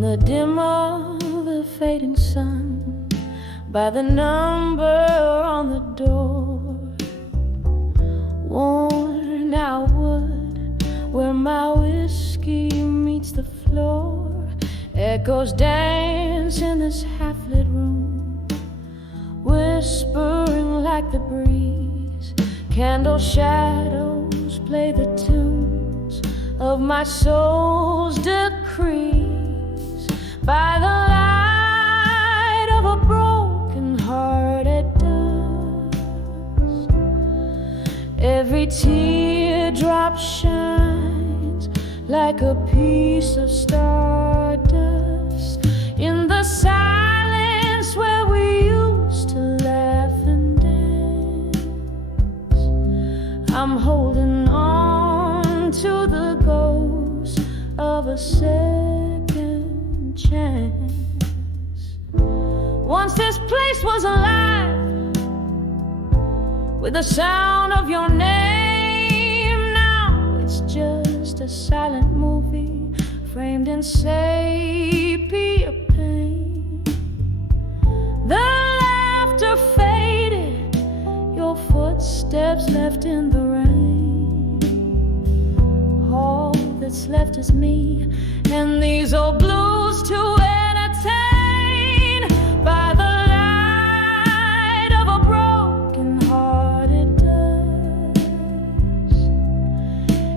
In the dim of the fading sun, by the number on the door, worn out wood where my whiskey meets the floor, echoes dance in this half-lit room, whispering like the breeze. Candle shadows play the tunes of my soul's decrees. By the light of a broken-hearted dust, every teardrop shines like a piece of stardust. In the silence where we used to laugh and dance, I'm holding on to the ghost of a second chance. Once this place was alive with the sound of your name. Now it's just a silent movie framed in sepia paint. The laughter faded, your footsteps left in the rain. All that's left is me and these old blues to entertain. By the light of a broken-hearted dust,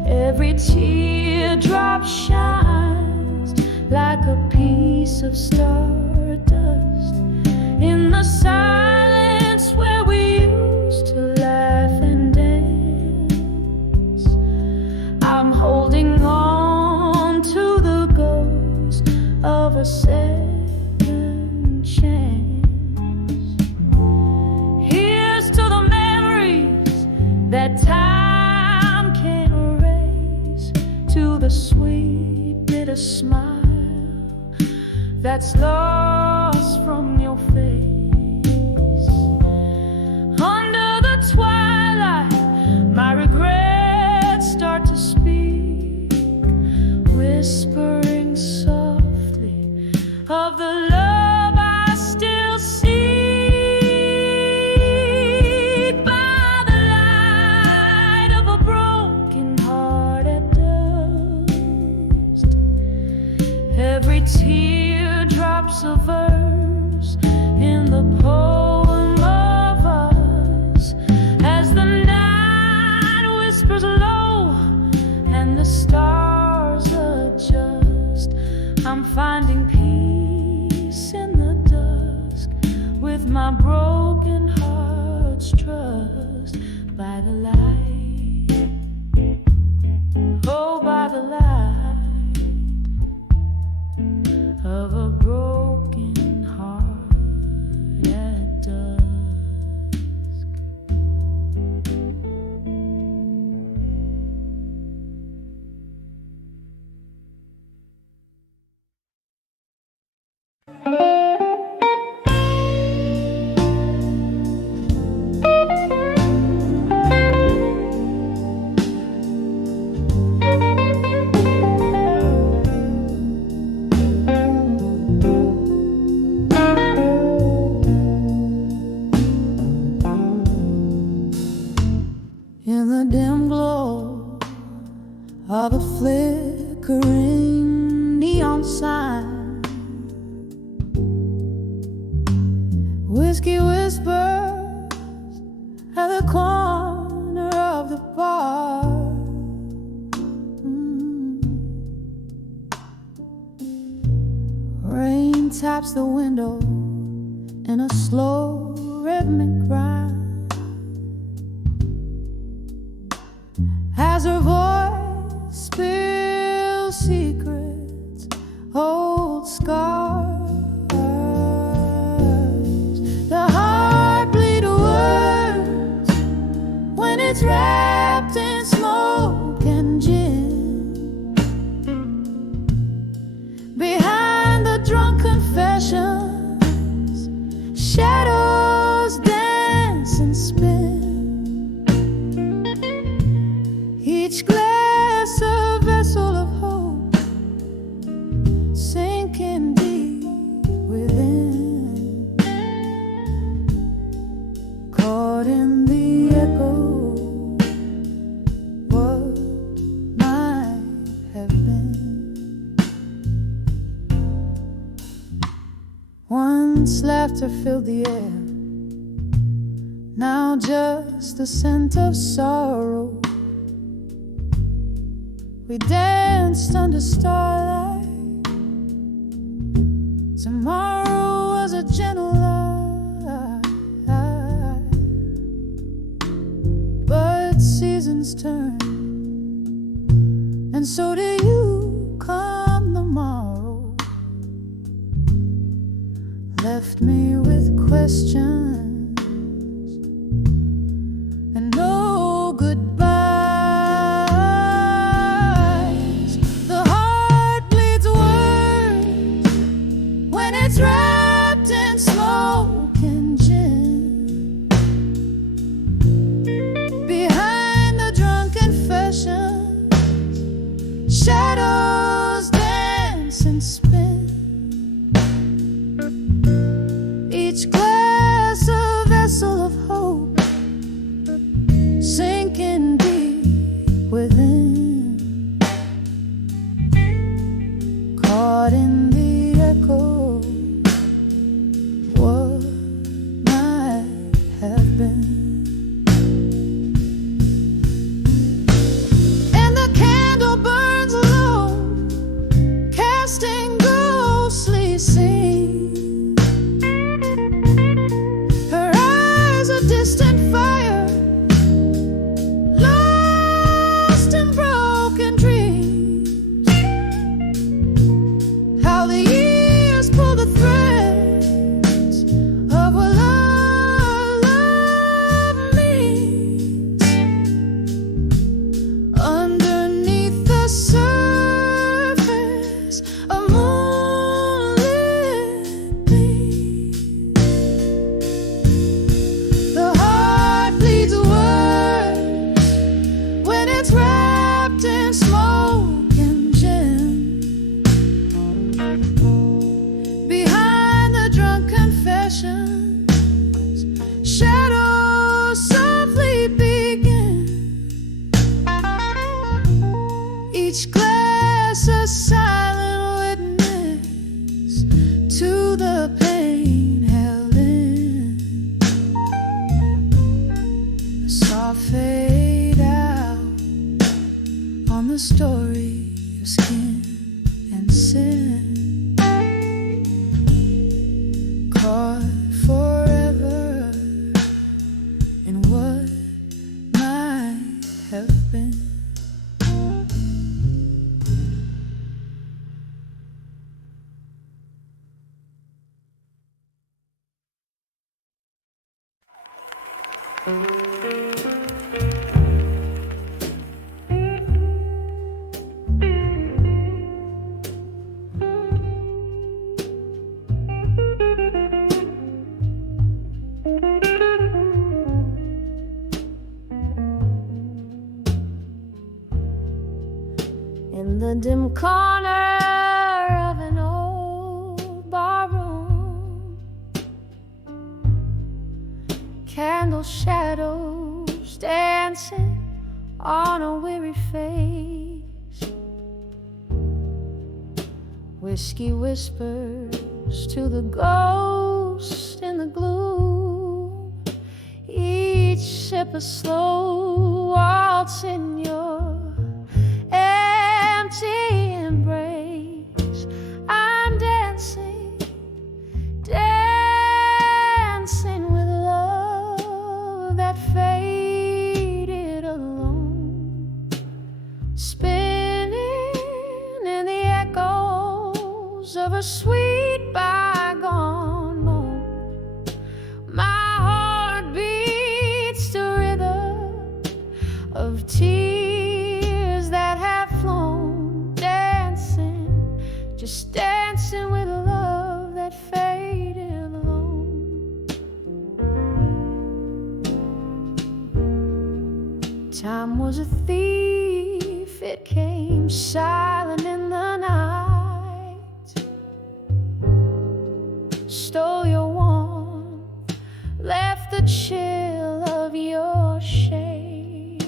every teardrop shines like a piece of stardust. In the silence where we used to laugh and dance, I'm holding on to the ghost of a second chance. Here's to the memories that time can't erase, to the sweet bitter smile that's lost from your face. Under the twilight, my regrets start to speak, whispering softly of the love I still seek. By the light of a broken-hearted dust, every teardrop's a verse in the poem of us. As the night whispers low and the stars adjust, I'm finding peace in the dusk with my broken heart's trust. By the light, oh, by the light of a broken heart at dusk. In the dim glow of a flickering neon sign, whiskey whispers at the corner of the bar. Rain taps the window in a slow rhythmic grind, as her voice spills secrets, old scars. The heart bleeds words when it's wrapped in smoke and gin. Behind the drunk confessions, shadows dance and spin. Each glass a vessel of hope, Once laughter filled the air, now just the scent of sorrow. We danced under starlight. Tomorrow was a gentle lie, but seasons turn, and so do you. Come the morrow left me with questions and no goodbyes. The heart bleeds words when it's wrapped in smoke and gin. Behind the drunk confessions, shadows dance and spin. Each glass a vessel of hope, sinking deep within, caught in the echo, what might have been. And the candle burns low, casting ghostly scenes. Her eyes a distant fire, lost in broken dreams. How the years pull the threads of what love means. Underneath the surface, a moonlit beam. The heart bleeds words when it's wrapped in smoke and gin. Behind the drunk confessions, shadows softly begin. Each glass a silent witness to the pain held in. A soft fade out on the story of skin and sin. Caught forever in what might have been. In the dim corner of an old barroom, candle shadows dancing on a weary face. Whiskey whispers to the ghost in the gloom. Each sip a slow waltz in your empty embrace. I'm dancing, dancing with love that faded alone, spinning in the echoes of a sweet bygone moment. My heart beats to rhythm of tears that have flown, dancing, just dancing with a love that faded alone. Time was a thief, it came silent in the night, stole your warmth, left the chill of your shade.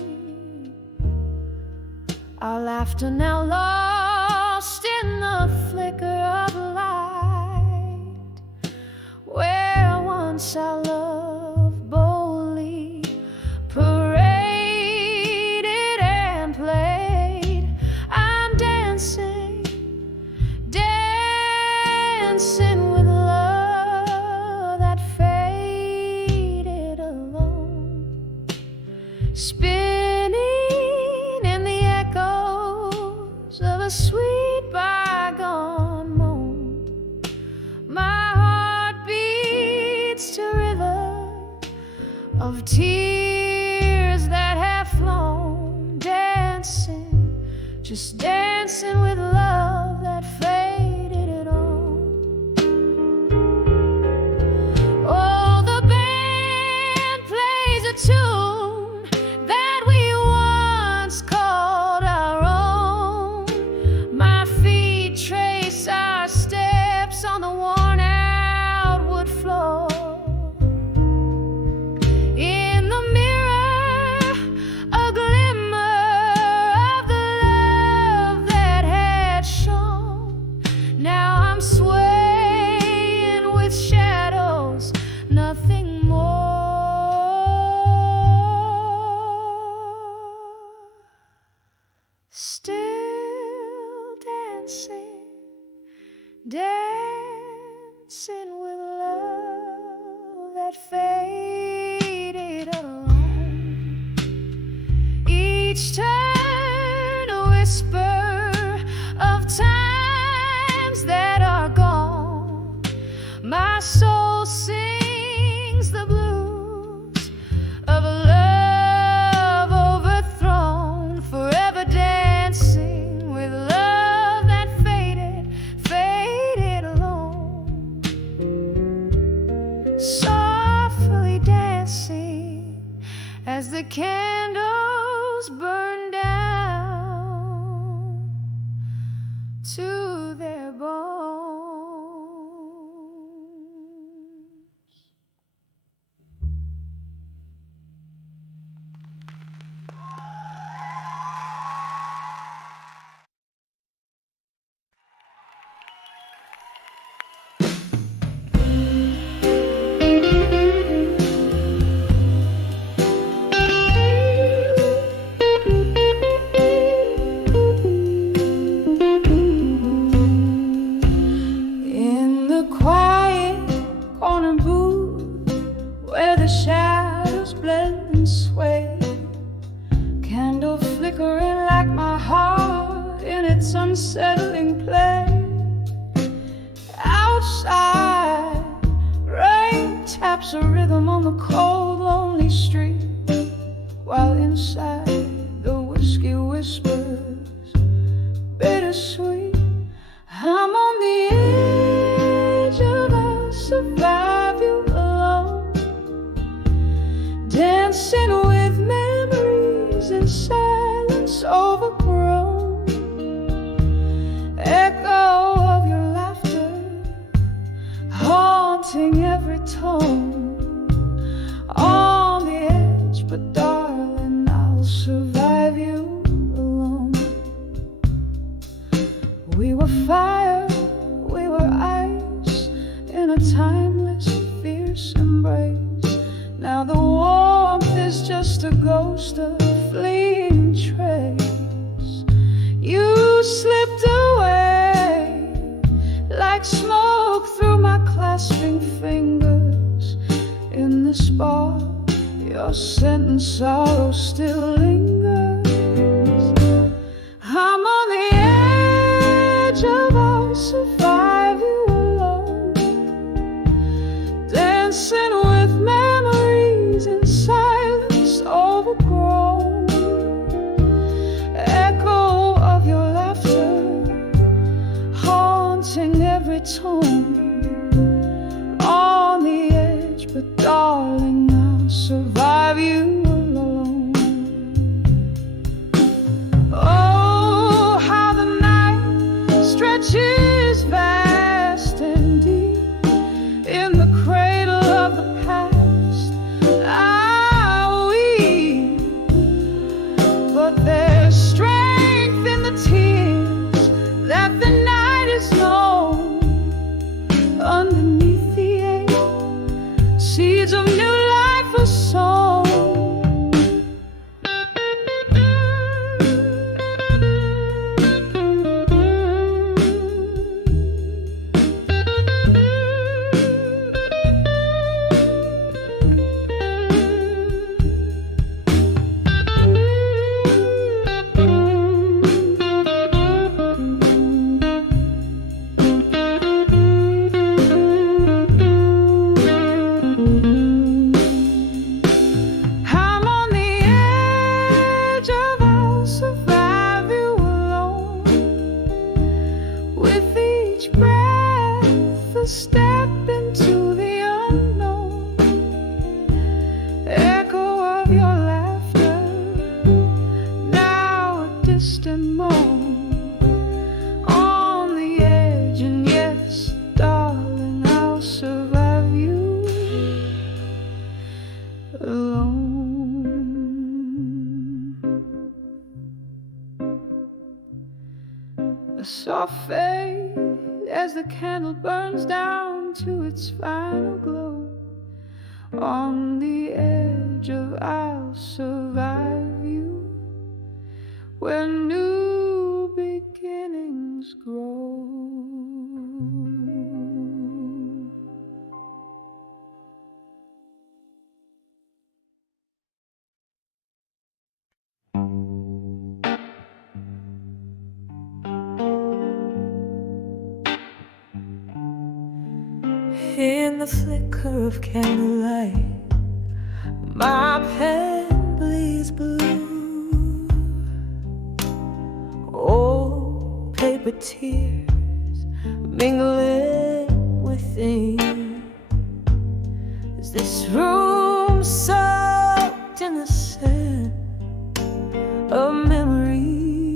Our laughter now lost in the flicker of light. once I loved boldly paraded and played. I'm dancing, dancing with love that faded alone, spinning in the echoes of a sweet bygone moan. My heart beats to rhythm of tears that have flown, dancing, just dancing with love that faded it on. Oh, the band plays a tune that we once called our own. My feet trace our steps on the worn out wood floor. In the mirror, a glimmer of the love that had shone. Now I'm swaying with shadows, nothing more. Still dancing, dancing with love that faded alone. Each turn a whisper of times that are gone. My soul sings the blues of a love overthrown, forever dancing with love that faded, faded alone. Softly dancing as the candles burn down to their bones. In the quiet corner booth where the shadows blend and sway, candle flickering like my heart in its unsettling play. Outside, rain taps a rhythm on the cold, lonely street, while inside the whiskey whispers bittersweet. I'm on the edge of a survive you alone, dancing with memories in silence overgrown. Echo of your laughter haunting every tone. On the edge, but darling, I'll survive you alone. We were fire, we were ice, in a timeless, fierce embrace. Now the warmth is just a ghost, a fleeting trace. You slipped away like smoke through my clasping fingers. In the spark, your scent and sorrow still lingers. I'm on the edge of our survive you alone, dancing with memories in silence overgrown. Echo of your laughter haunting every tone. On the edge, but darling, I'll survive you alone. Oh, how the night stretches vast and deep in the cradle of the past. I weep, but there's strength in the tears that the night is known. Underneath the ache, each breath a step into the unknown, echo of your laughter, now a distant moan on the edge. And yes, darling, I'll survive you alone. A soft fade as the candle burns down to its final glow, on the edge of I'll survive you, where new beginnings grow. In the flicker of candlelight, my pen bleeds blue. Old paper tears mingling with ink. Is this room soaked in the sand of memories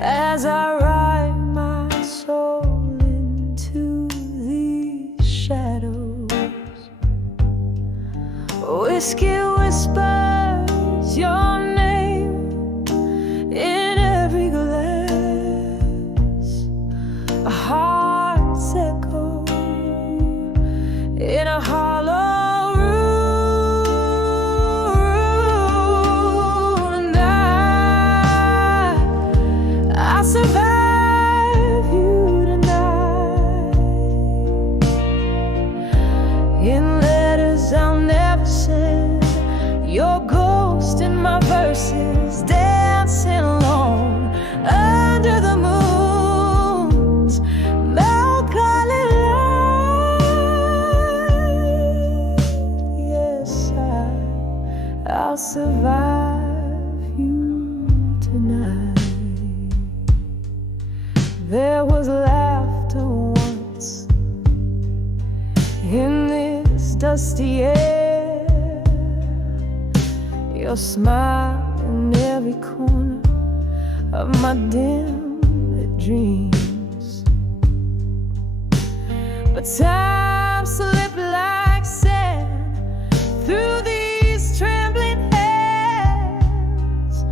as I write my soul into these shadows? Whiskey whispers your name in every glass, a heart's echo in a hollow room. And I survive you tonight in letters I'll never send, your ghost in my verses dancing alone under the moon's melancholy light. Yes, I'll survive you tonight. There was laughter once in this dusty air, your smile in every corner of my dim dreams. But time slipped like sand through these trembling hands,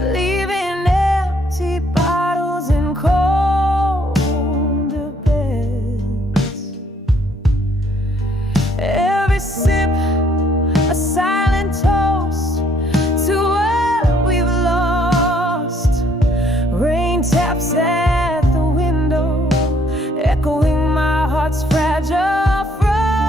leaving empty bottles and colder beds. Every sip a silent toast to what we've lost. Rain taps at the window, echoing my heart's fragile frost.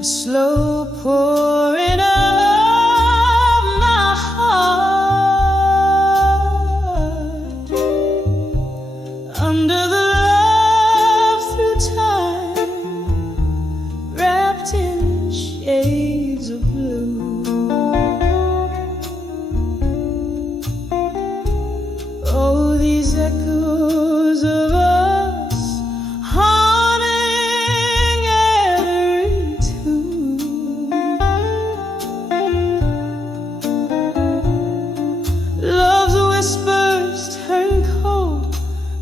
a slow pouring of my heart under the love through time, wrapped in shades of blue. Oh, these echoes of us haunting every tune. Love's whispers turn cold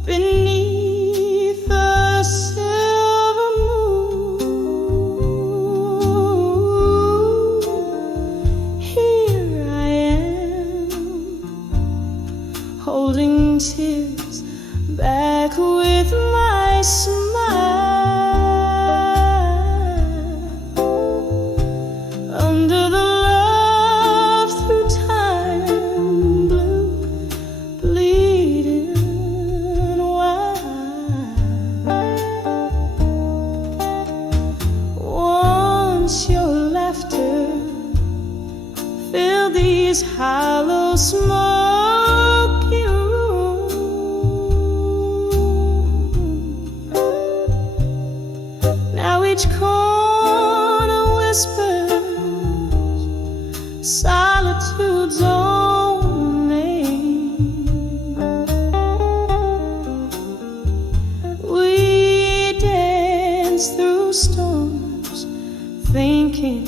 beneath the silver moon. Here I am, holding tears back with my smile, under the love through time, blue, bleeding wide. Once your laughter filled these hollow smoky rooms. Now each corner whispers solitude's own name. We dance through storms, thinking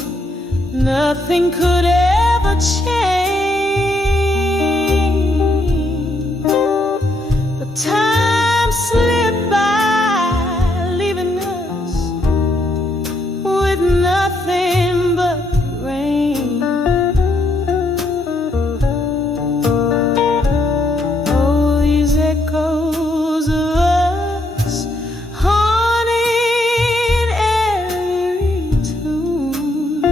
nothing could ever change. But time slipped by, leaving us with nothing but rain. Oh, these echoes of us haunting every tune.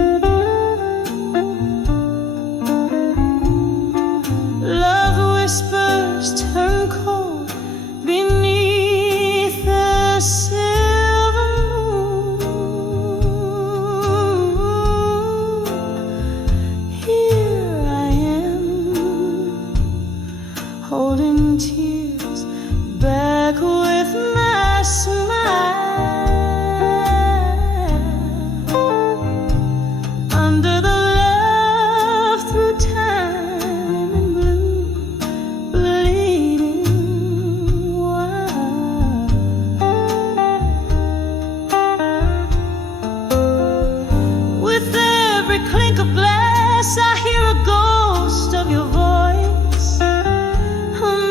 Love whispers turn cold beneath the silver moon. Here I am, holding tears back with my smile, under the love through time and blue, bleeding wide. With every clink of glass, I hear a ghost of your voice, a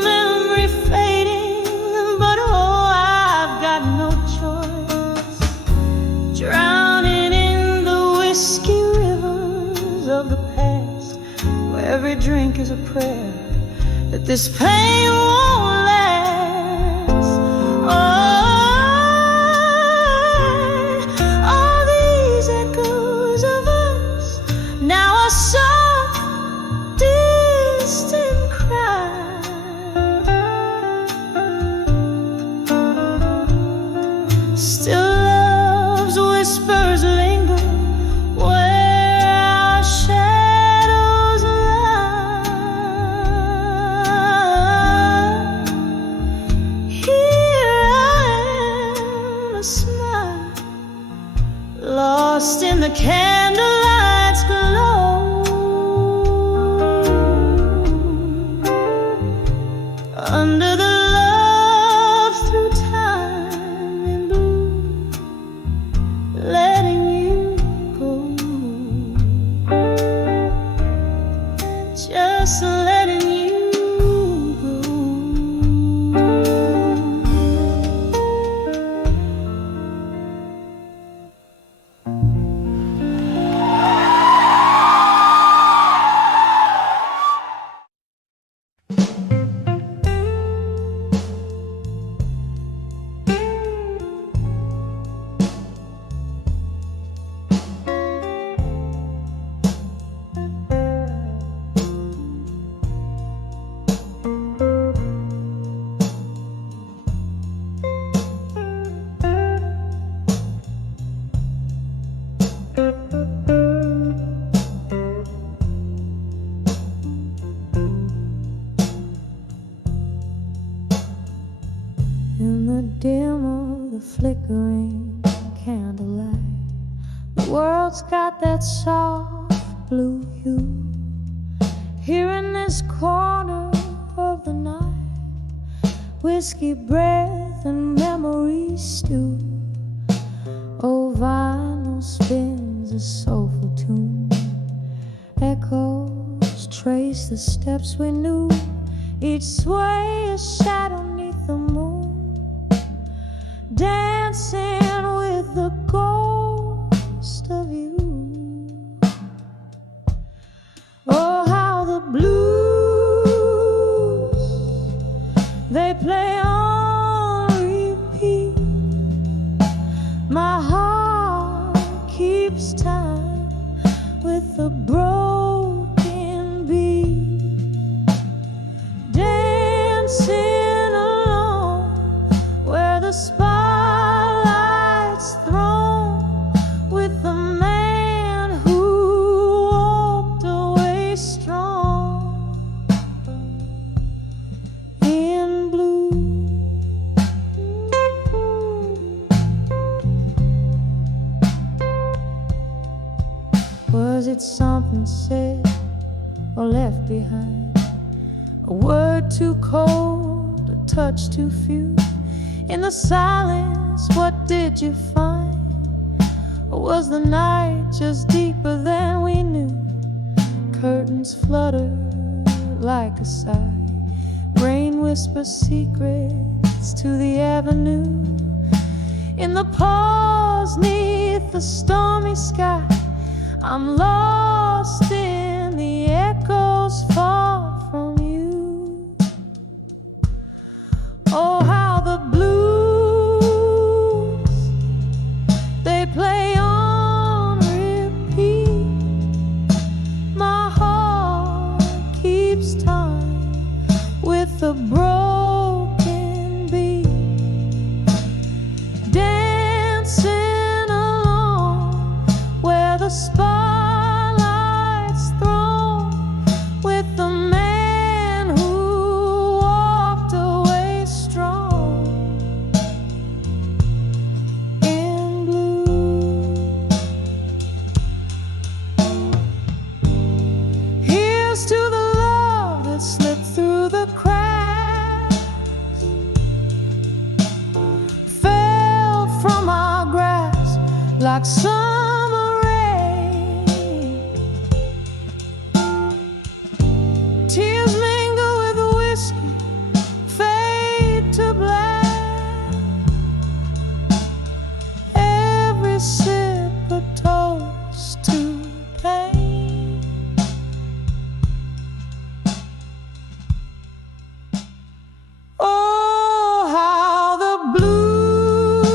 memory fading, but oh, I've got no choice. Drowning in the whiskey rivers of the past, where every drink is a prayer that this pain won't last. All these echoes of us, now a soft, distant cry. Still love's whispers linger where our shadows lie. Here I am, a smile, lost in the candlelight's glow, under the love through time and blue, letting you go, just letting you go. world's got that soft blue hue. Here in this corner of the night, whiskey breath and memories stew. Oh, vinyl spins a soulful tune. Echoes trace the steps we knew. Each sway a shadow neath the moon, dancing with the ghost of you. Oh, how the blues, they play on repeat. My heart keeps time with the broken beat, dancing alone where the spotlight's thrown, with the man who walked away strong in blue. Was it something said or left behind? A word too cold, a touch too few? In the silence, what did you find? Or was the night just deeper than we knew? Curtains flutter like a sigh. Rain whispers secrets to the avenue. In the pause neath the stormy sky, I'm lost in the echoes far from you. Oh, how the blues, they play on repeat. My heart keeps time with the broken beat, dancing along where the spotlight's thrown, with the man who walked away strong in blue. Here's to the love that slipped through the cracks, fell from our grasp like summer rain. Tears mingle with the whiskey, fade to black. Every sip a toast to pain. Oh, how the blues,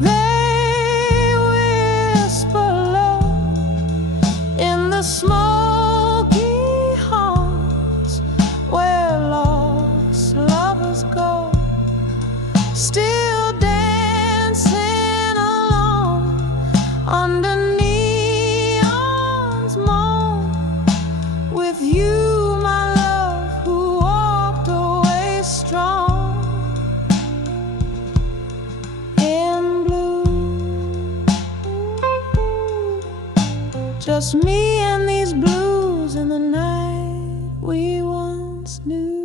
they whisper low in the smoky haunts where lost lovers go, still dancing alone under neon's moan, with you, my love, who walked away strong in blue. Just me and these blues in the night we once knew.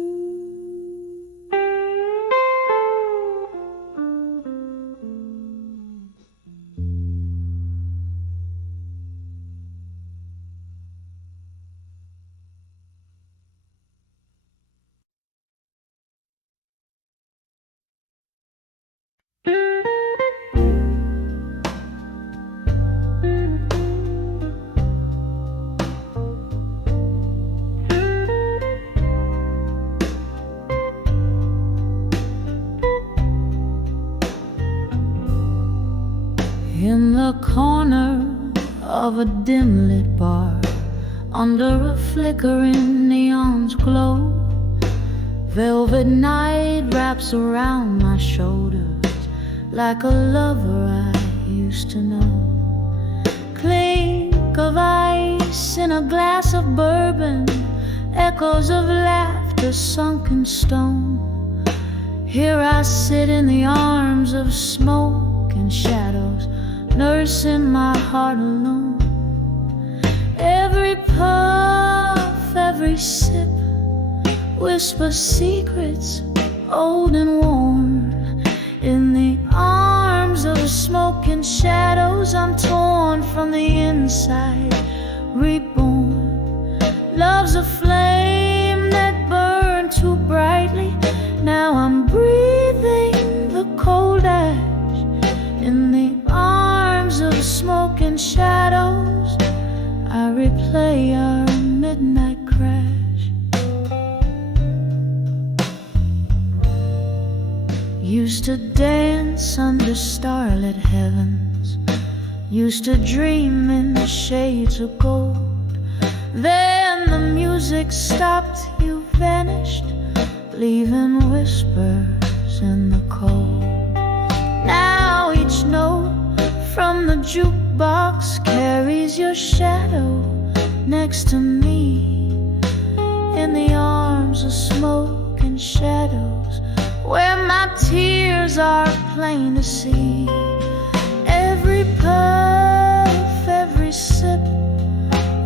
In the corner of a dim lit bar, under a flickering neon's glow, velvet night wraps around my shoulders like a lover I used to know. Clink of ice in a glass of bourbon, echoes of laughter sunk in stone. Here I sit in the arms of smoke and shadows, nursing my heart alone. Every puff, every sip whispers secrets old and worn. In the arms of the smoke and shadows, I'm torn from the inside, reborn. Love's a flame that burned too brightly. Now I'm breathing the cold ash. In the arms of the smoke and shadows, I replay our midnight crash. Used to dance under starlit heavens, used to dream in the shades of gold. Then the music stopped, you vanished, leaving whispers in the cold. Now each note from the jukebox carries your shadow next to me. In the arms of smoke and shadows, where my tears are plain to see. Every puff, every sip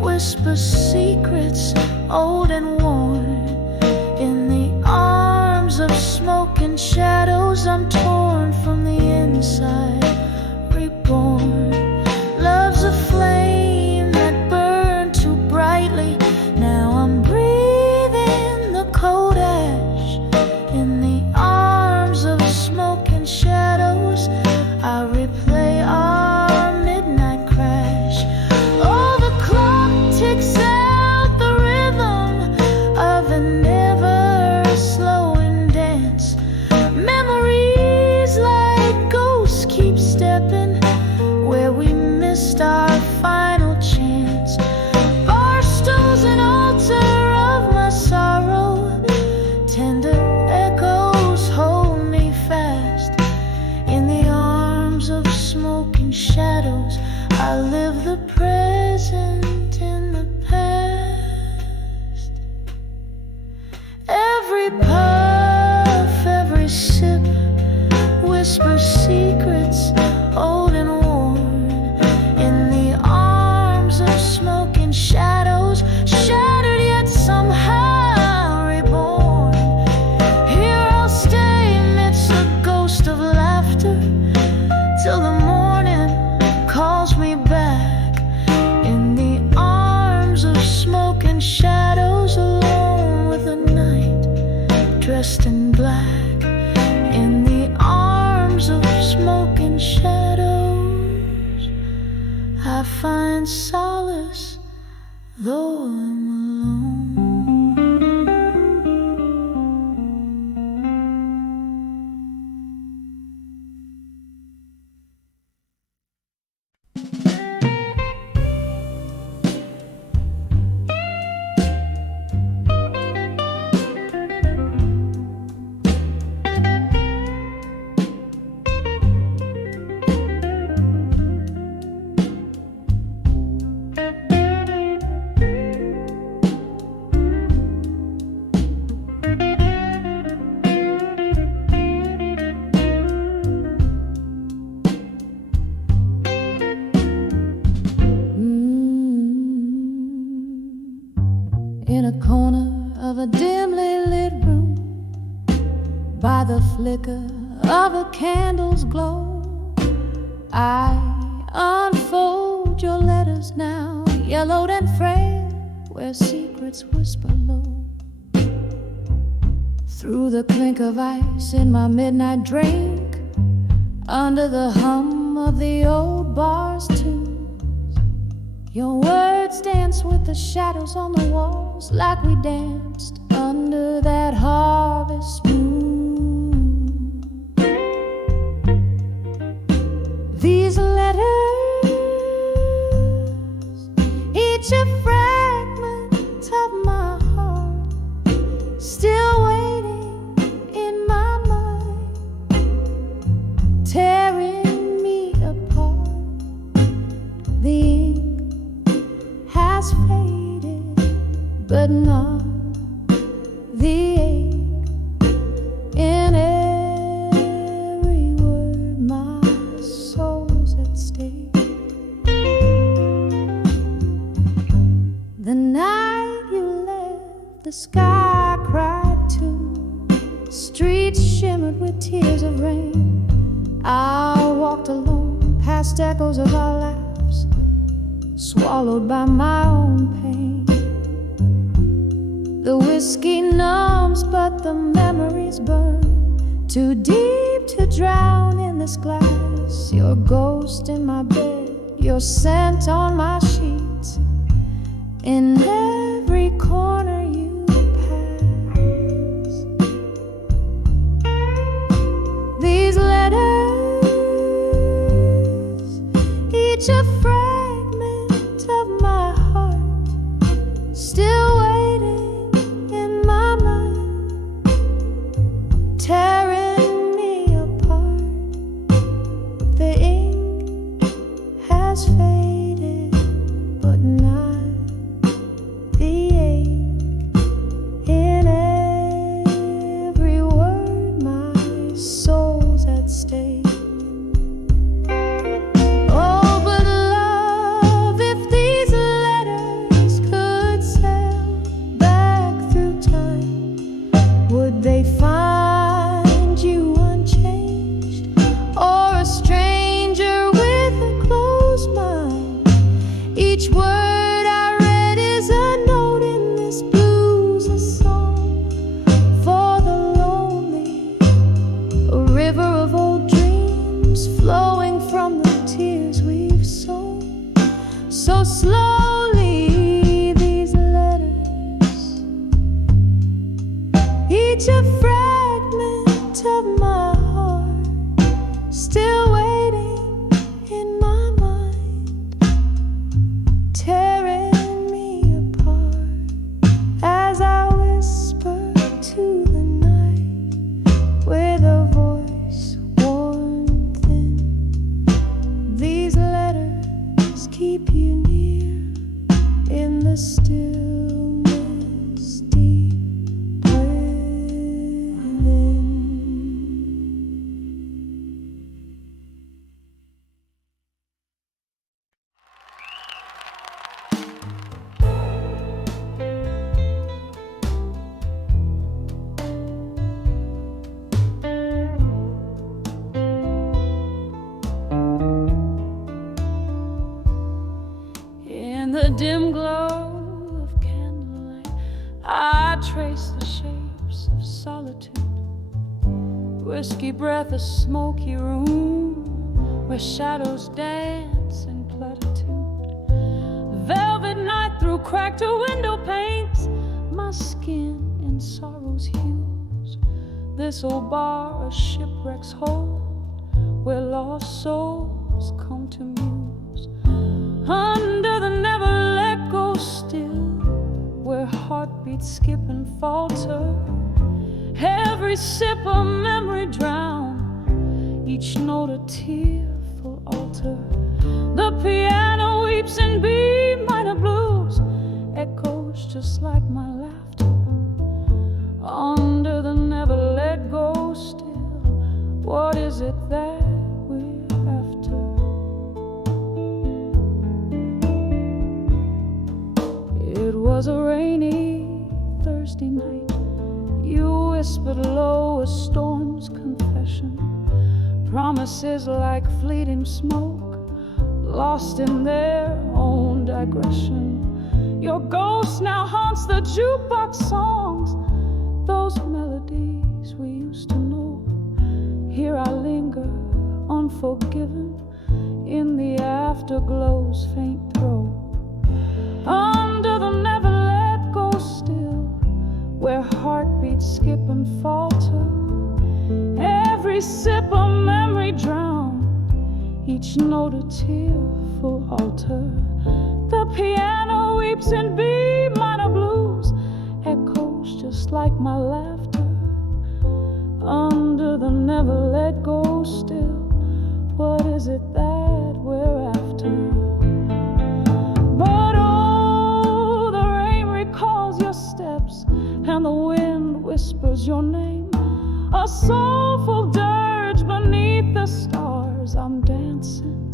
whispers secrets old and worn. In the arms of smoke and shadows, I'm torn from the inside, reborn. Love's a flame that burned too brightly. Now I'm breathing the cold ash. In the arms of smoke and shadows, I replay our midnight crash. Oh, the clock ticks out the rhythm of an ever-slowing dance. Memories like ghosts keep stepping where we missed our final chance. Bar stools, an altar of my sorrow, tender echoes hold me fast. In the arms of smoke and shadows, I live the present in the past. Every puff, every sip whispers secrets old and worn. In the arms of smoke and shadows, shattered yet somehow reborn. Here I'll stay amidst the ghost of laughter till the morning calls me back. In the arms of smoke and shadows, alone with the night, dressed in black. In the arms of smoke and shadows, I find solace, though I'm alone. In a corner of a dimly lit room, by the flicker of a candle's glow, I unfold your letters now, yellowed and frail, where secrets whisper low. Through the clink of ice in my midnight drink, under the hum of the old bar's tunes, your words dance with the shadows on the walls, like we danced under that harvest moon. These letters, each a fragment of my heart, still waiting in my mind, tearing me apart. The ink has faded, but not the ache in every word. My soul's at stake. The sky cried too, streets shimmered with tears of rain. I walked alone past echoes of our laughs, swallowed by my own pain. The whiskey numbs, but the memories burn, too deep to drown in this glass. Your ghost in my bed, your scent on my sheets, in every corner you pass. These letters, each a fragment of my heart, still waiting in my mind, tearing me apart. The ink has faded, but not the ache in every word. My soul's at stake. Oh, but love, if these letters could sail back through time, would they find you unchanged, or a stranger with a closed mind? Each word I read is a note in this blues, a song for the lonely, a river of old dreams flowing from the tears we've sown. So slowly these letters, each a fragment of my heart, still waiting in my mind, tearing me apart as I whisper to the night with a voice worn thin. These letters keep you near in the stillness deep within. In the dim glow of candlelight, I trace the shapes of solitude. Whiskey breath, a smoky room where shadows dance in platitude. Velvet night through cracked window panes, my skin in sorrow's hues. This old bar, a shipwreck's hold, where lost souls come to muse. Under the never let go still, where heartbeats skip and falter, every sip a memory drown, each note a tearful altar. The piano weeps in B minor blues, echoes just like my laughter. Under the never let go still, what is it that we're after? It was a rainy Thursday night. You whispered low a storm's confession. Promises like fleeting smoke, lost in their own digression. Your ghost now haunts the jukebox songs, those melodies we used to know. Here I linger, unforgiven, in the afterglow's faint throe. Under the never let go still, where heartbeats skip and falter, every sip a memory drown, each note a tearful altar. The piano weeps in B minor blues, echoes just like my laughter. Under the never let go still, what is it that we're after? But oh, the rain recalls your steps, and the wind whispers your name. A soulful dirge beneath the stars, I'm dancing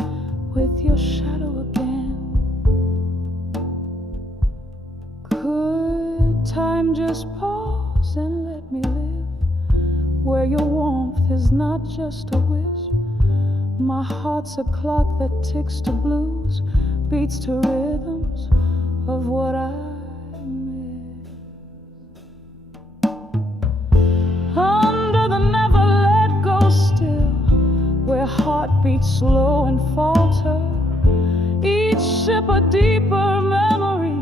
with your shadow again. Could time time, just pause and let me live where your warmth is not just a wish. My heart's a clock that ticks to blues, beats to rhythms of what I miss. Under the never let go still, where heartbeats slow and falter, each sip a deeper memory,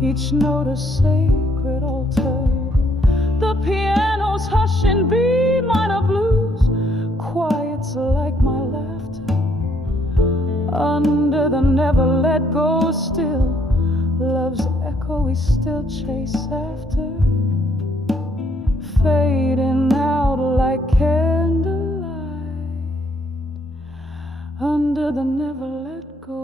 each note a sacred altar. The piano's hushing B minor blues, quiet's like my laughter. Under the never let go still, love's echo we still chase after, fading out like candlelight. Under the never let go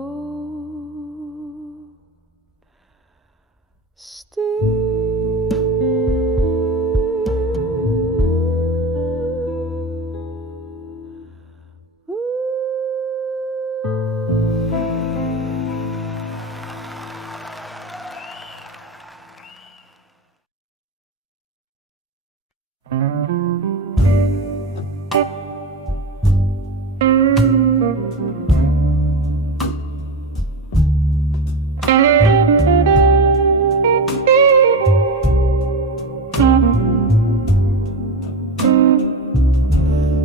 still.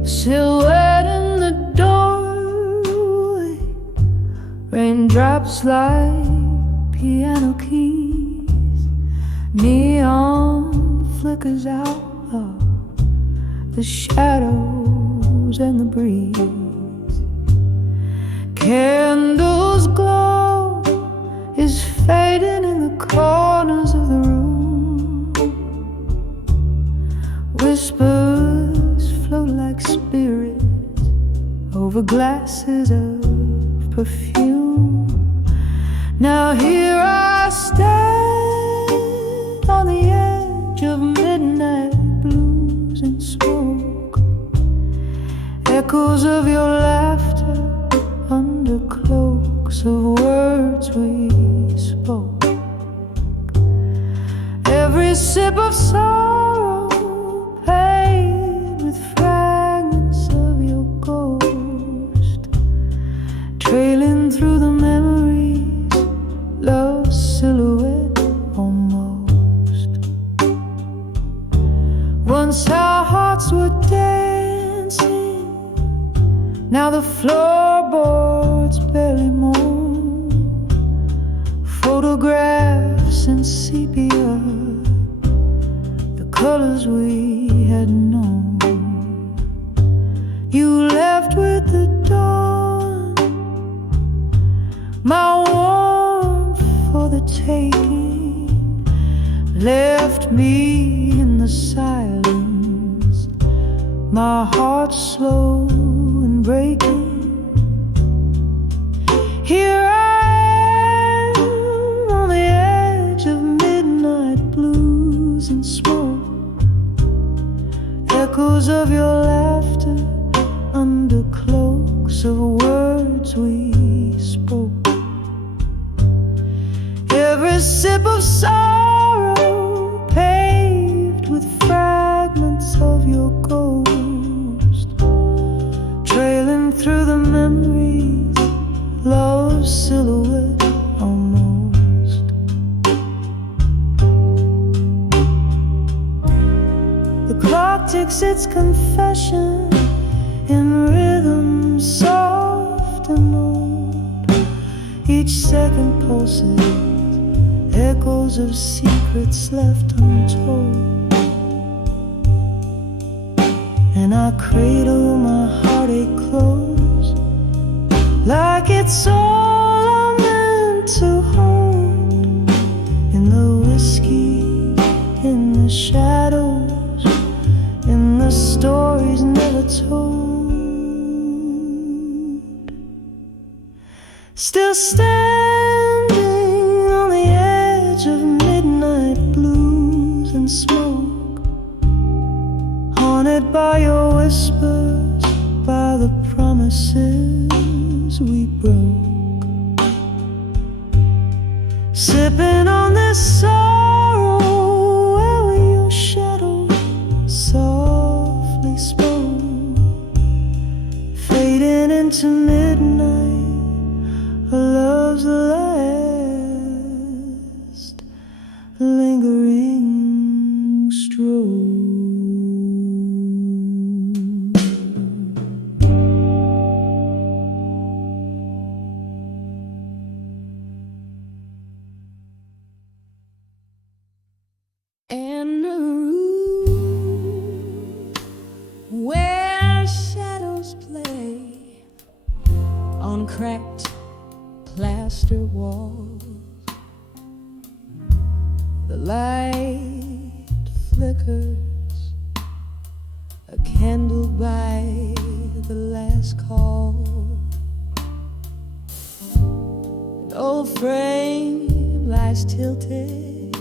Silhouette in the doorway, raindrops like piano keys, neon flickers out of the shadows and the breeze. Candles glow is fading in the corners of the room. Whispers float like spirits over glasses of perfume. Now here I stand on the edge of midnight blues and smoke, echoes of your laughter under cloaks of words we spoke. Every sip of sorrow paid with fragments of your ghost, trailing through the memories, love's silhouette almost. Once our hearts were dancing, now the floorboards barely moan. Photographs in sepia, the colors we had known. You left with the dawn, my warmth for the taking, left me in the silence, my heart slow and breaking. Here I am on the edge of midnight blues and smoke, echoes of your laughter under cloaks of words we spoke. Every sip of sorrow paved with fragments of your ghost, trailing through the memories, love's silhouette almost. The clock ticks its confession in rhythm soft and old. Each second pulses echoes of secrets left untold. And I cradle my heartache close, like it's all I'm meant to hold. In the whiskey, in the shadows, in the stories never told. Still standing on the edge of midnight blues and smoke, haunted by your whispers, by the promises we broke. Sipping on this sorrow love's last lingering stroke. In a room where shadows play on cracked plaster walls, the light flickers, a candle by the last call. An old frame lies tilted,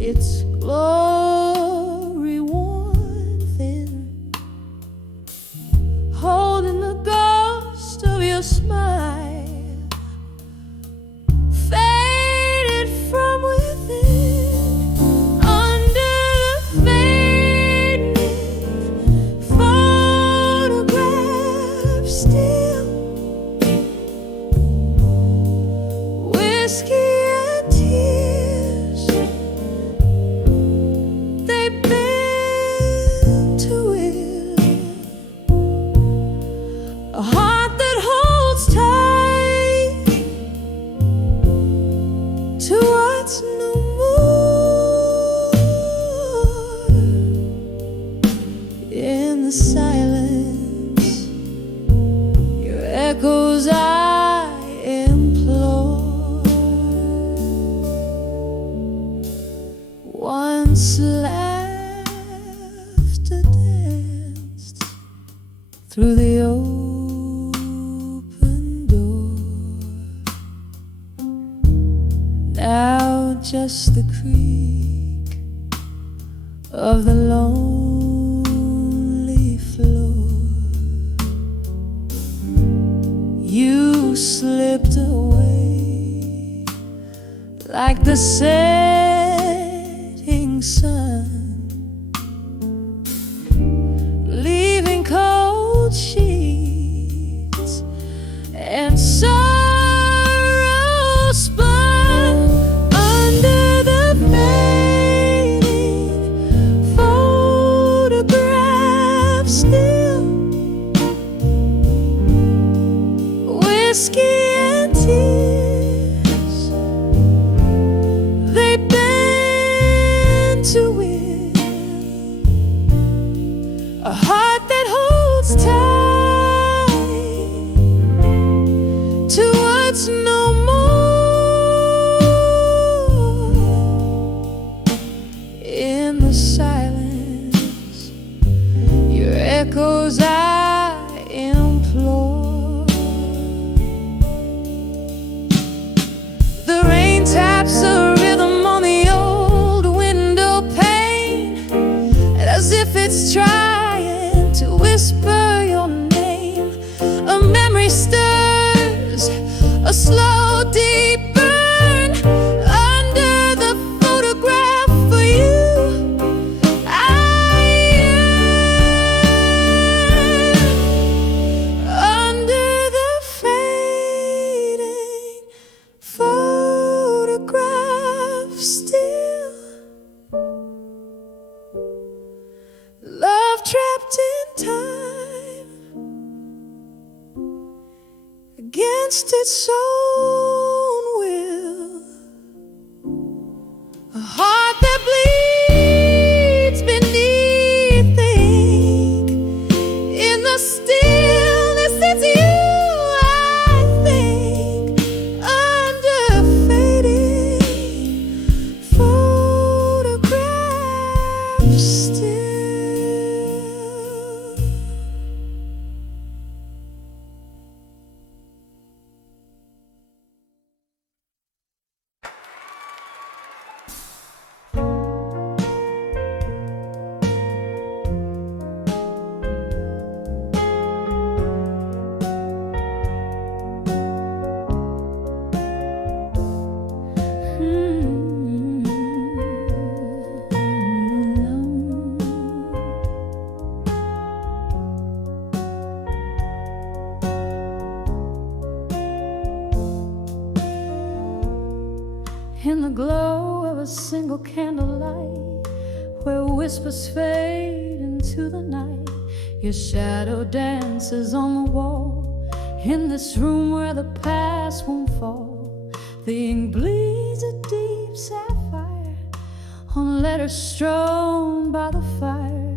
its glory worn thin, holding the ghost of your smile, faded from within. Under the fading photograph still, whiskey and tears, they bend to it. A heart that holds tight to what's no more. In the silence, your echoes I implore. Once laughter danced through the open door. Now just the creak of the lonely floor. You slipped away like the setting sun, leaving cold sheets and sorrow spun. Under the fading photograph still, whiskey and tears, they bend to it. A heart that holds tight to what's no more. In the silence, your echoes I implore. The rain taps a rhythm on the old window pane, as if it's trying to whisper your name. A memory stirs, a slow deep burn. Under the photograph for you, I yearn. Under the fading photograph still, love trapped in time against its own will. in the glow of a single candlelight, where whispers fade into the night. Your shadow dances on the wall, in this room where the past won't fall. The ink bleeds a deep sapphire on letters strewn by the fire.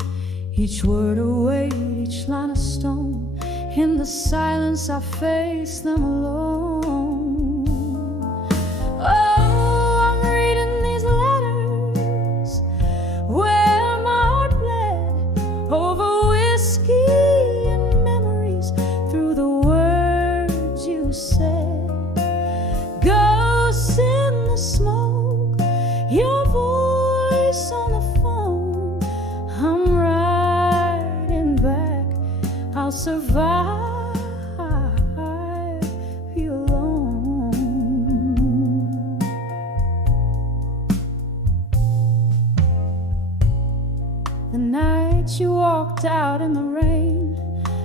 Each word a weight, each line a stone. In the silence I face them alone. Oh, I'm reading these letters where my heart bled over whiskey and memories through the words you said. Ghosts in the smoke, your voice on the phone. I'm riding back, I'll survive you alone. The night you walked out in the rain,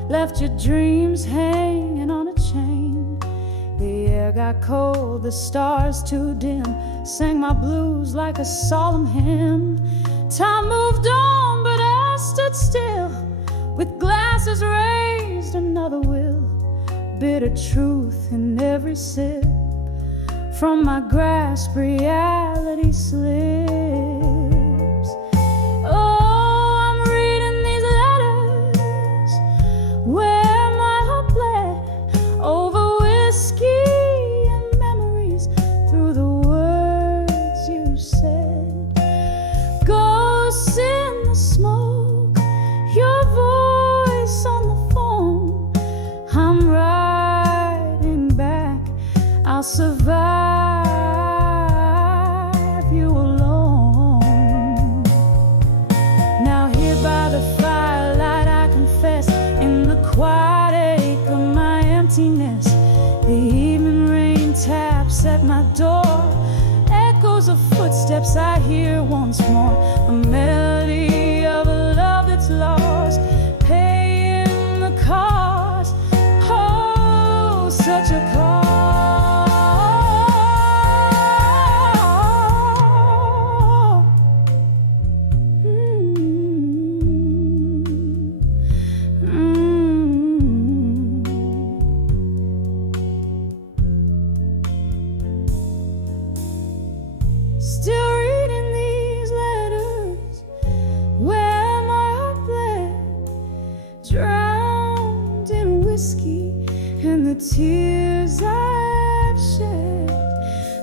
left your dreams hanging on a chain. The air got cold, the stars too dim, sang my blues like a solemn hymn. Time moved on, but I stood still, with glasses raised, another will. Bitter truth in every sip, from my grasp reality slips. Oh, I'm reading these letters where my heart bled over whiskey and memories through the words you said. Ghosts in the smoke, your voice on the phone. I'm riding back, I'll survive you alone. Now here by the firelight I confess, in the quiet ache of my emptiness, the evening rain taps at my door. Echoes of footsteps I hear once more, a melody of a love that's lost, paying the cost. Oh, such a cost. Still reading these letters where my heart bled, drowned in whiskey and the tears I've shed.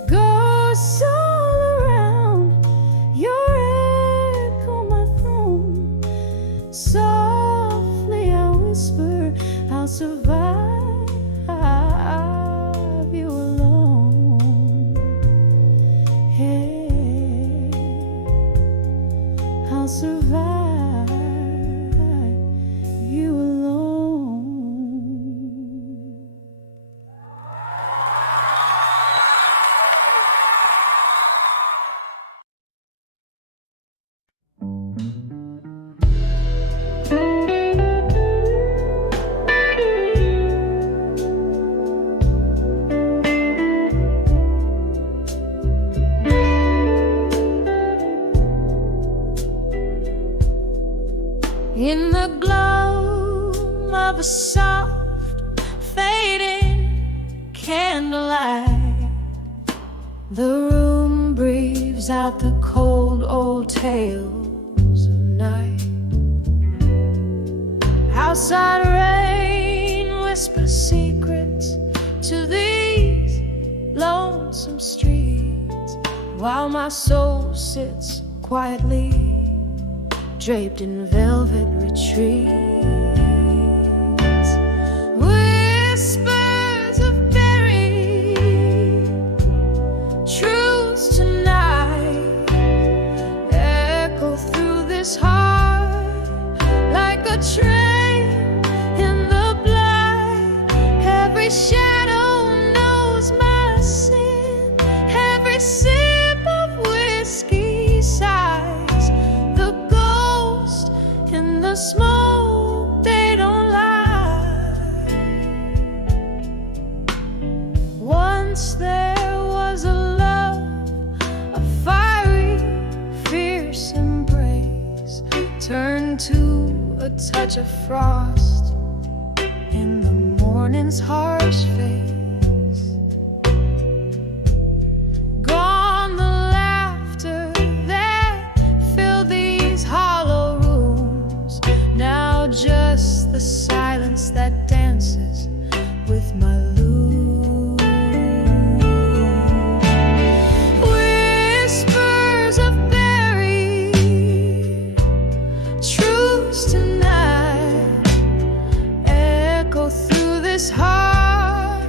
Ghosts all around, your echo my throne. Softly I whisper, I'll survive you alone. Hey, I'll survive you alone. In the glow of a soft, fading candlelight, the room breathes out the cold old tales of night. Outside rain whispers secrets to these lonesome streets, while my soul sits quietly draped in velvet retreats. Whispers of buried truths tonight echo through this heart like a train in the blind. Every shadow knows my sin, every sip of whiskey sighs. The ghost in the smoke, they don't lie. Once there was a love a touch of frost in the morning's harsh face. Gone the laughter that filled these hollow rooms, now just the silence that dances with my lute. Whispers of buried truths tonight echo through this heart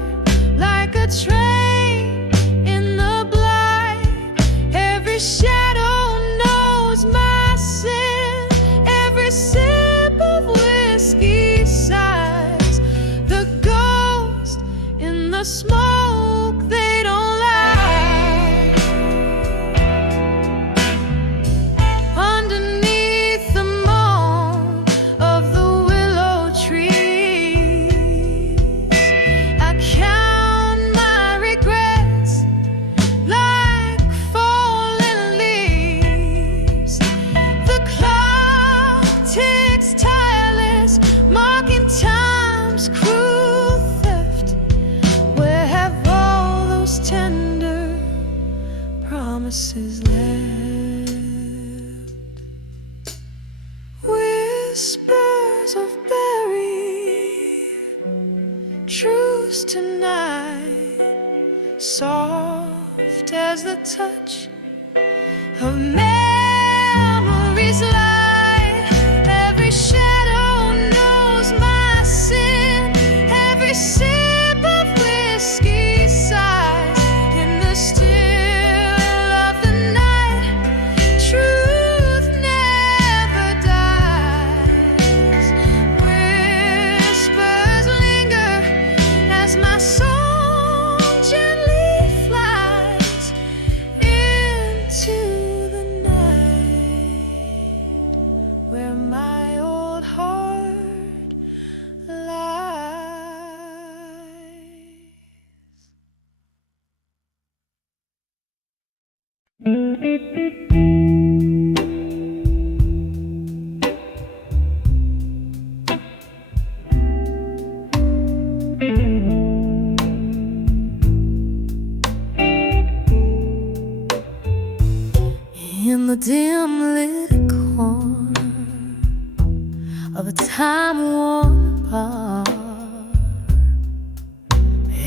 like a train in the blind. Every shadow knows my sin, every sip of whiskey sighs. The ghost in the smoke, they don't lie. Underneath the moan of the willow trees, I count my regrets like fallen leaves. The clock ticks tireless, marking time's cruel theft. Where have all those tender promises left? Whispers of buried truths tonight, soft as the touch of memory's light. Every shadow knows my sin, every sip of whiskey sighs. In the still of the night, truth never dies. Whispers linger as my soul gently flies into the night where my old heart lies. In the dim lit corner of a time worn apart,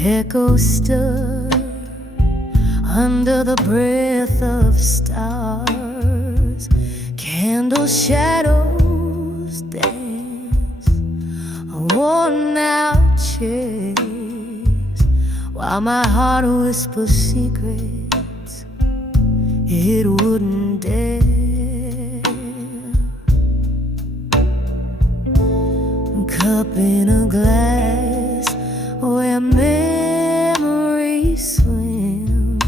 echoes stir under the breath of stars. Candle shadows dance on worn out chairs, while my heart whispers secrets it wouldn't dare. Cup in a glass where memories swim,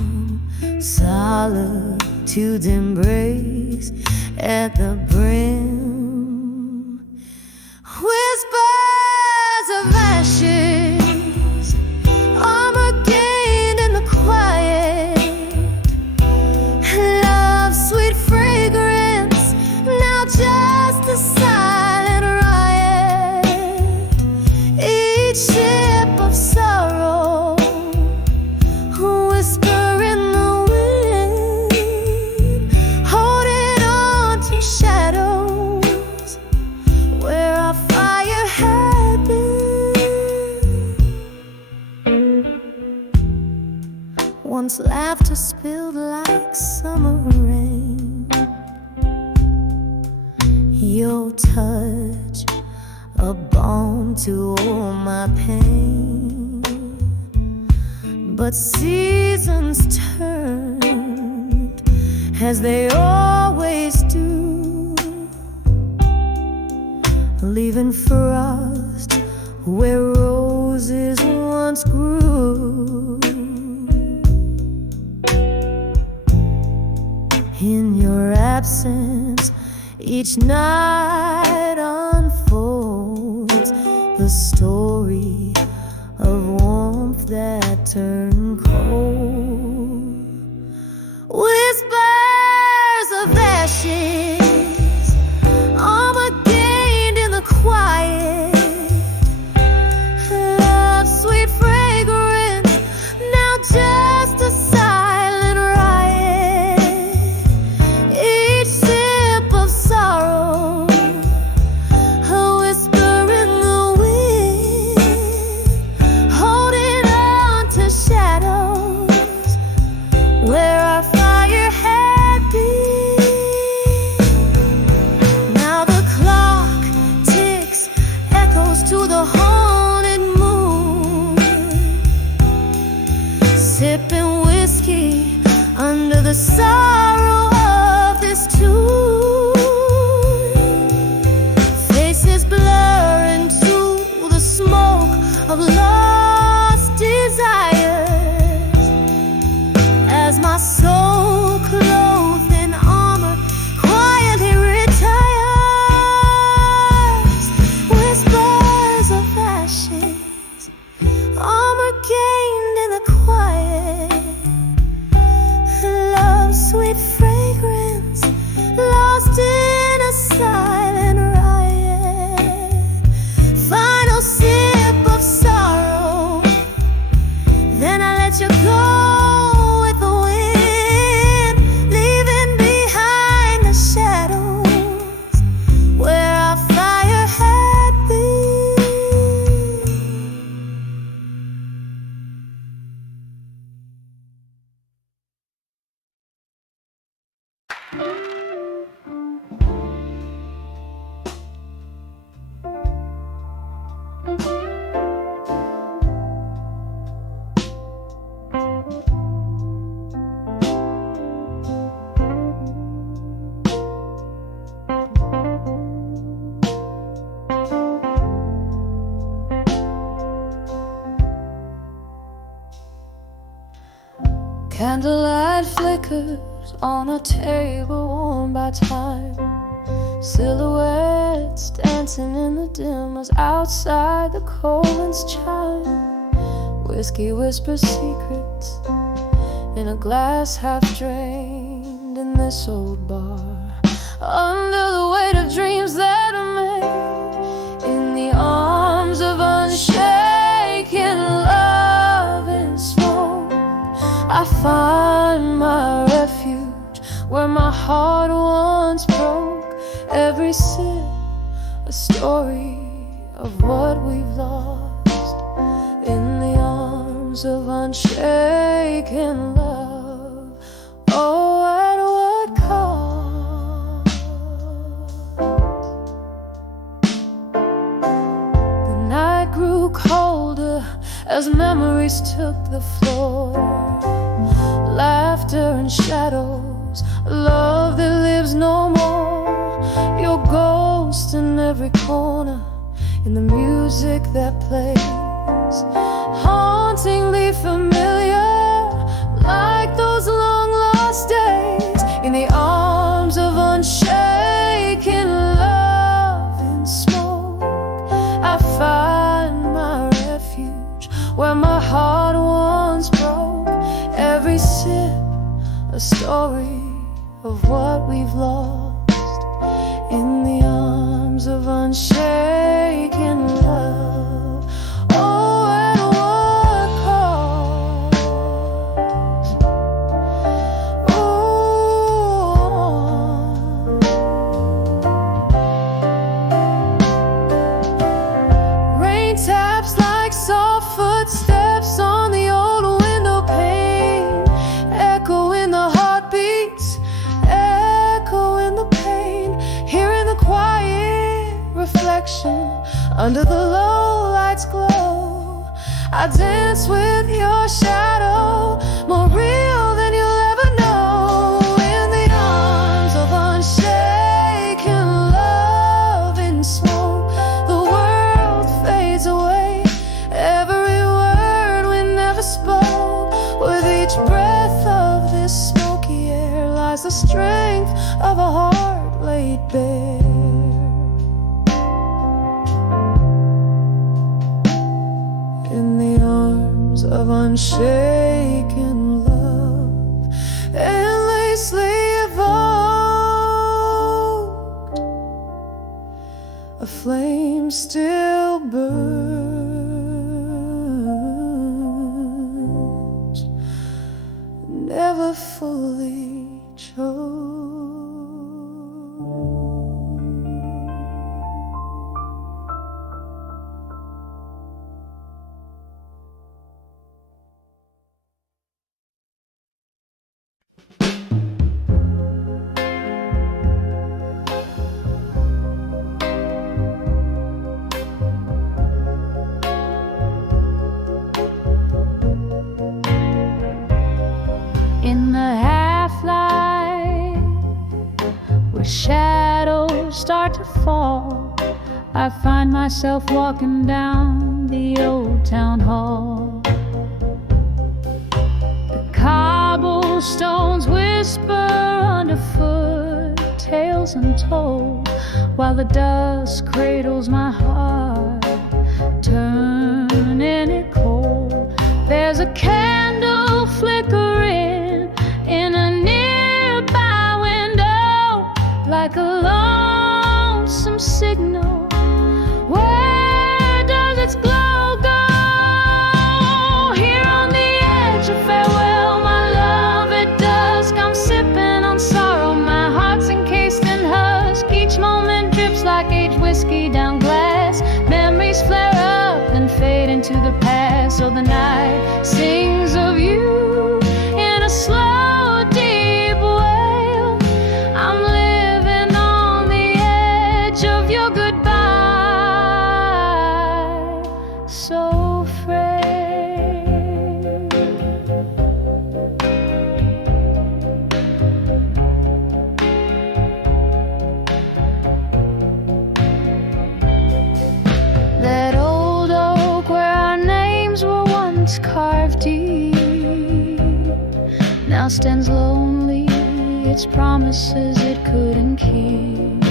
solitude's embrace at the brim. Whispers of ashes, armor gained in the quiet. Love's sweet fragrance, now just a silent riot. Each sip of sorrow, whisper in the wind, holding on to shadows where our fire had been. Once laughter spilled like summer rain, your touch a balm to all my pain. But seasons turned as they always do, leaving frost where roses once grew. In your absence, each night unfolds the story of warmth that turned cold. Whispers of ashes, armor gained in the sorrow of this tune. Faces blur into the smoke of lost desires, as my soul clothed in armor quietly retires. Whispers of ashes, armor gained in the quiet, love's sweet fragrance lost in a silent riot. Final sip of sorrow, then I let you go with the wind, leaving behind the shadows where our fire had been. Candlelight flickers on a table worn by time, silhouettes dancing in the dim as outside the Coleman's chime. Whiskey whispers secrets in a glass half drained in this old bar, under the weight of dreams that are made in the arms of unshaken love and smoke. I find my refuge where my heart once broke. Every sip a story of what we've lost in the arms of unshaken love. Oh, at what cost? The night grew colder as memories took the floor. Laughter and shadows, love that lives no more. Your ghost in every corner, in the music that plays, hauntingly familiar, like those long lost days in the arms of unshaken love and smoke. I find my refuge where my heart once broke. Every sip a story of what we've lost in the arms of unshaken love. Oh, at what cost? Oh. Rain taps like soft footsteps on the old window pane, echo in the heartbeats, echo in the pain, hearing the quiet reflection under the low lights glow. I dance with your shadow, more real than you'll ever know, in the arms of unshaken love and smoke. The world fades away, every word we never spoke. With each breath of this smoky air lies the strength of a heart laid bare. In the arms of unshaken love, endlessly evoked, a flame still burns, never fully choked. shadows start to fall, I find myself walking down the old town hall. The cobblestones whisper underfoot, tales untold, while the dust cradles my heart, turning it cold. There's a candle flickering in a nearby window, like a lonesome signal. Where does its glow go? Here on the edge of farewell, my love, at dusk I'm sipping on sorrow. My heart's encased in husk. Each moment drips like aged whiskey down glass. Memories flare up and fade into the past. So the night sings of you in a slow, deep wail. I'm living on the edge of your goodbye, so frail. That old oak where our names were once carved deep now stands lonely, its promises it couldn't keep.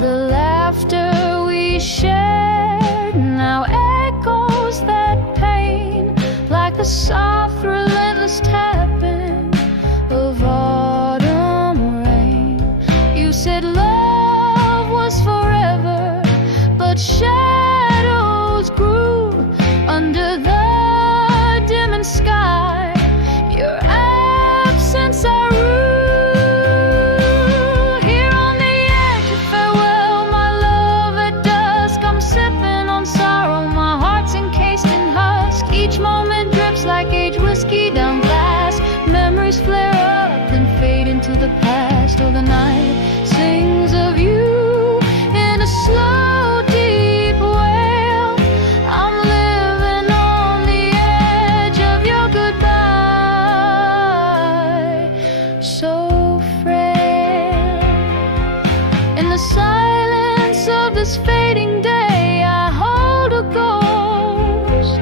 The laughter we shared now echoes that pain, like a soft, relentless tapping of autumn rain. You said love was forever, but shadows grew under the dimming sky. Your absence I rue. Here on the edge of farewell, my love, at dusk I'm sipping on sorrow. My heart's encased in husk. Each moment drips like aged whiskey down glass. Memories flare up and fade into the past. Oh, the night sings of you in a slow, deep wail. I'm living on the edge of your goodbye, so frail. In the silence of this fading day, I hold a ghost,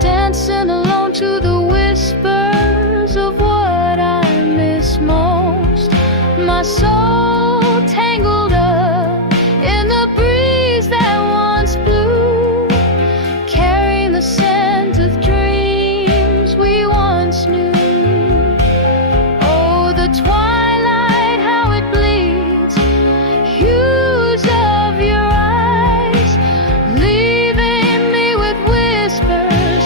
dancing alone to the whispers of what I miss most. My soul tangled up in the breeze that once blew, carrying the scent of dreams we once knew. Oh, the twilight, how it bleeds, hues of your eyes, leaving me with whispers,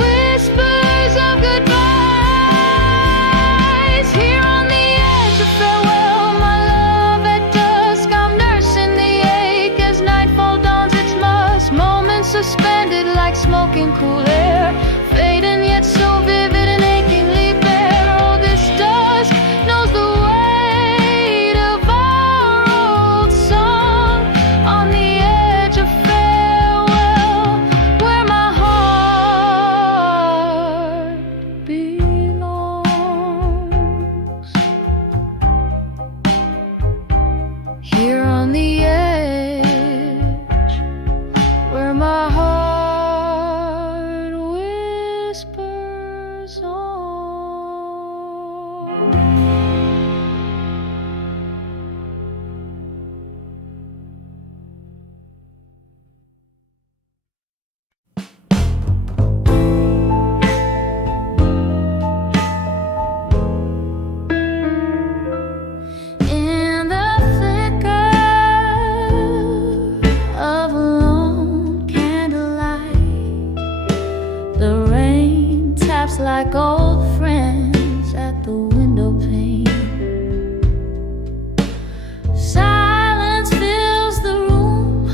whispers of goodbyes. Here on the edge of farewell, my love, at dusk I'm nursing the ache as nightfall dawns its musk. Moments suspended like smoke in cool air, fading yet so vivid and achingly bare. Oh, this dusk knows the weight of our old song. On the edge of farewell, where my heart belongs. Here on the edge, where my heart whispers on. In the flicker of a lone candlelight, the rain taps like old friends at the window pane. Silence fills the room,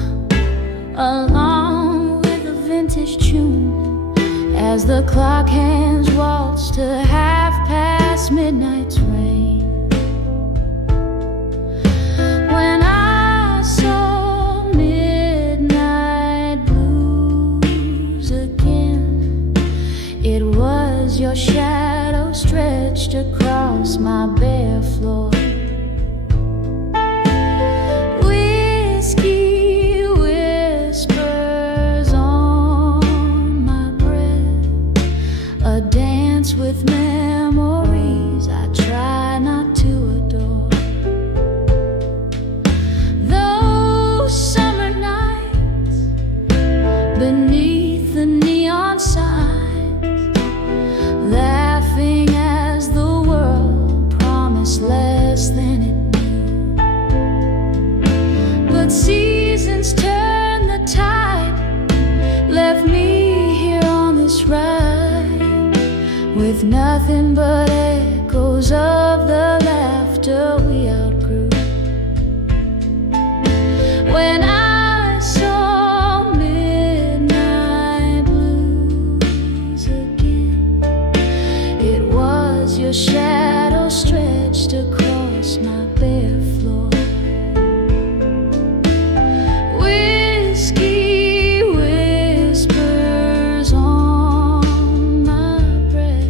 along with a vintage tune, as the clock hands waltz to 1/2 midnight's rain. When I saw midnight blues again, it was your shadow stretched across my bare floor. Whiskey whispers on my breath, a dance with memories I try not to adore. Those summer nights beneath the neon signs, laughing as the world promised less than it knew. But seasons turned the tide, left me here on this ride with nothing but echoes of the laughter we outgrew. When I saw midnight blues again, it was your shadow stretched across my bare floor. Whiskey whispers on my breath,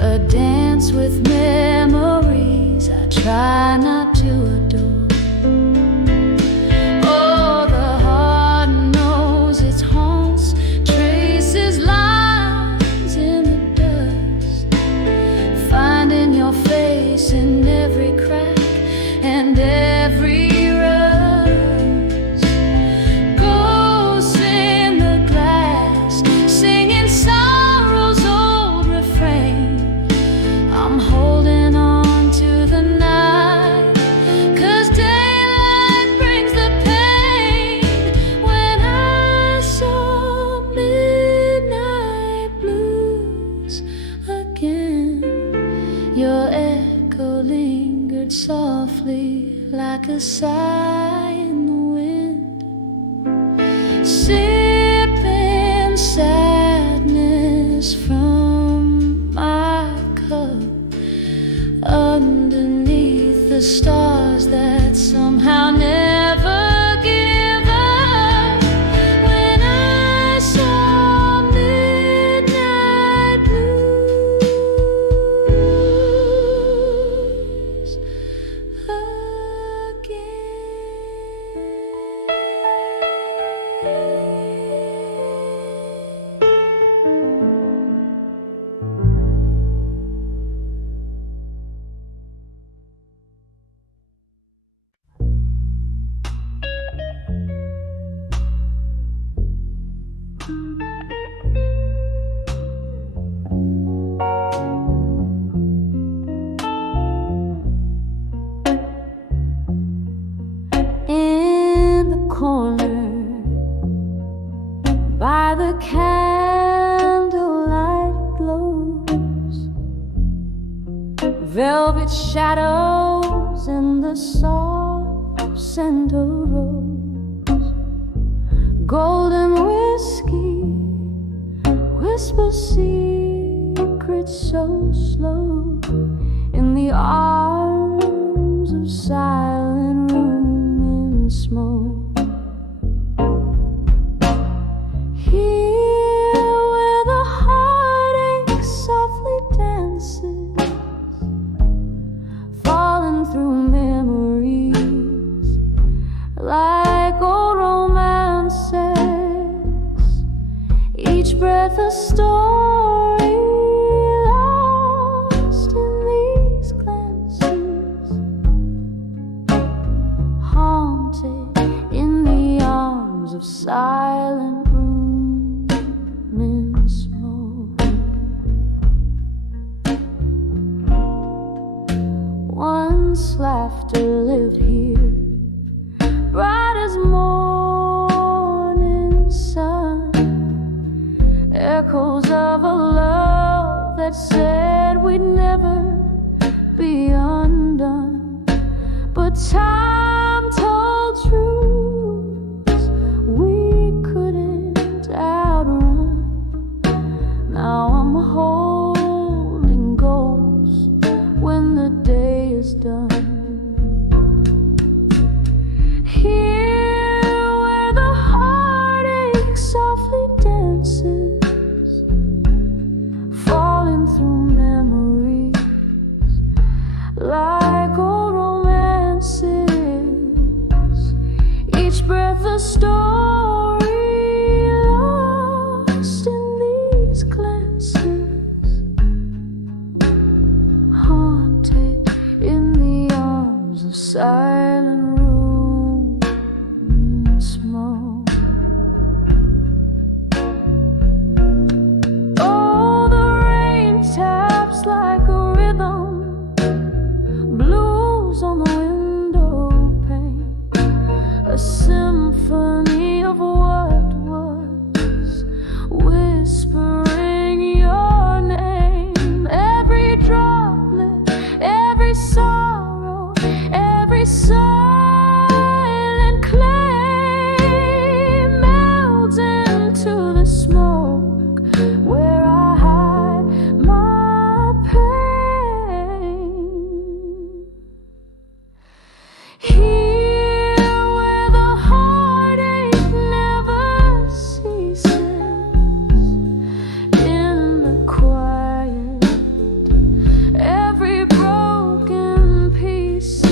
a dance with memories I try not to adore. Oh, the heart knows its haunts, traces lines in the dust, finding your face in every crack and every rust. Ghosts in the glass, singing sorrow's old refrain. I'm holding on to the night, 'cause daylight brings the pain. When I saw midnight blues again, your echo lingered softly like a sigh in the wind, sipping sadness from my cup underneath the stars that somehow never give up. When I saw midnight blues in the corner by the candlelight glows, velvet shadows in the soft scent of rose, golden whiskey whispers secrets so slow in the arms of silent room and smoke. Here where the heartache softly dances, falling through memories like old romances, each breath a story lost in these glances, haunted in the arms of silent room and smoke. Once laughter lived here, bright as morning sun, echoes of a love that said we'd never be undone. But time told truths we couldn't outrun. Now I'm holding ghosts when the day is done. Here where the heartache softly dances, falling through memory silent room in smoke. Oh, the rain taps like a rhythm, blues on the window pane, a symphony of what was, whispering your name. Every droplet, every sorrow, every silent clay melts into the smoke where I hide my pain. Here where the heartache never ceases, in the quiet, every broken piece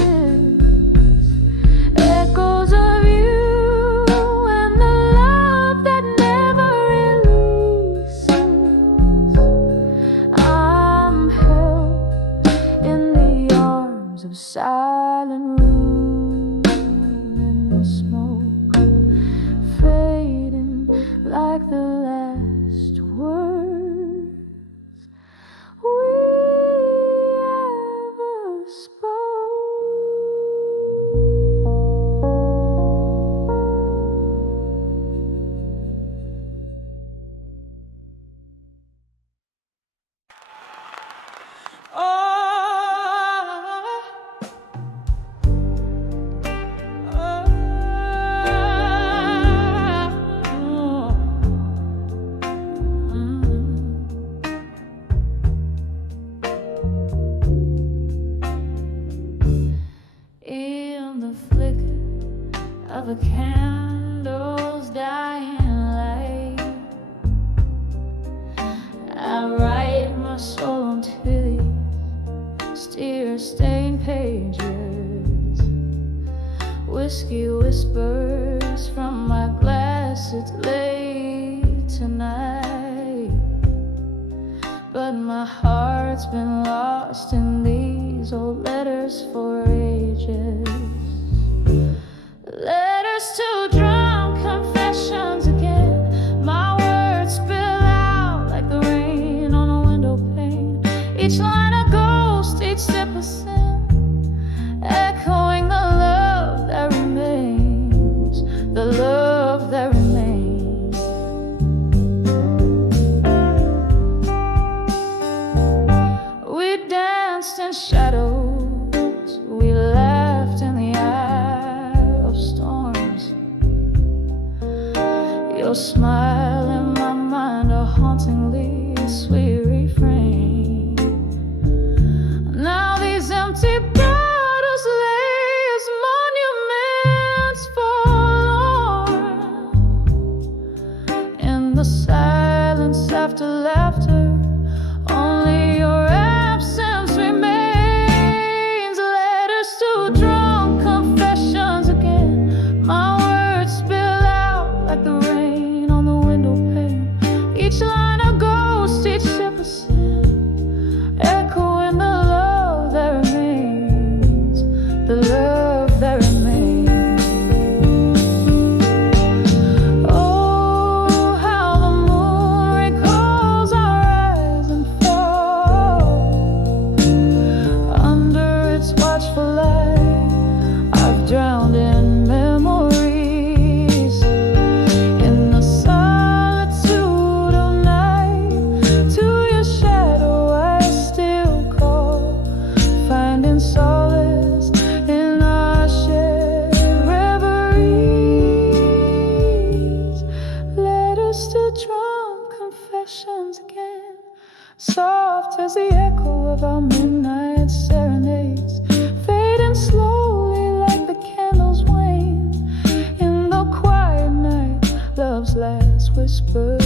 echoes of you and the love that never releases. I'm held in the arms of silent room and smoke, fading like the last words we ever spoke. In the flicker of a candle's dying light, I write my soul onto these tear-stained pages. Whiskey whispers from my glass, it's late tonight, but my heart's been lost in these old letters for ages. Letters to drunk confessions again. My words spill out like the rain on a window pane. Each line a ghost, each sip a sin, echoing the love that remains, the love that remains. We danced in shadows, we laughed in the eye of storms. Your smile in my mind, a hauntingly sweet refrain. Now these empty bottles lay as monuments forlorn. In the silence after laughter, only your absence remains. Letters to drunk confessions again. My words spill out like the rain on the window pane. Each line a ghost, each sip a sin, echoing the love that remains, the love that remains. Oh, how the moon recalls our rise and fall. Under its watchful light, I've drowned in memories. In the solitude of night, to your shadow I still call, finding solace in our shared reveries. Letters to drunk confessions again, soft as the echo of our midnight serenades, fading slowly like the candles wane. In the quiet night, love's last whisper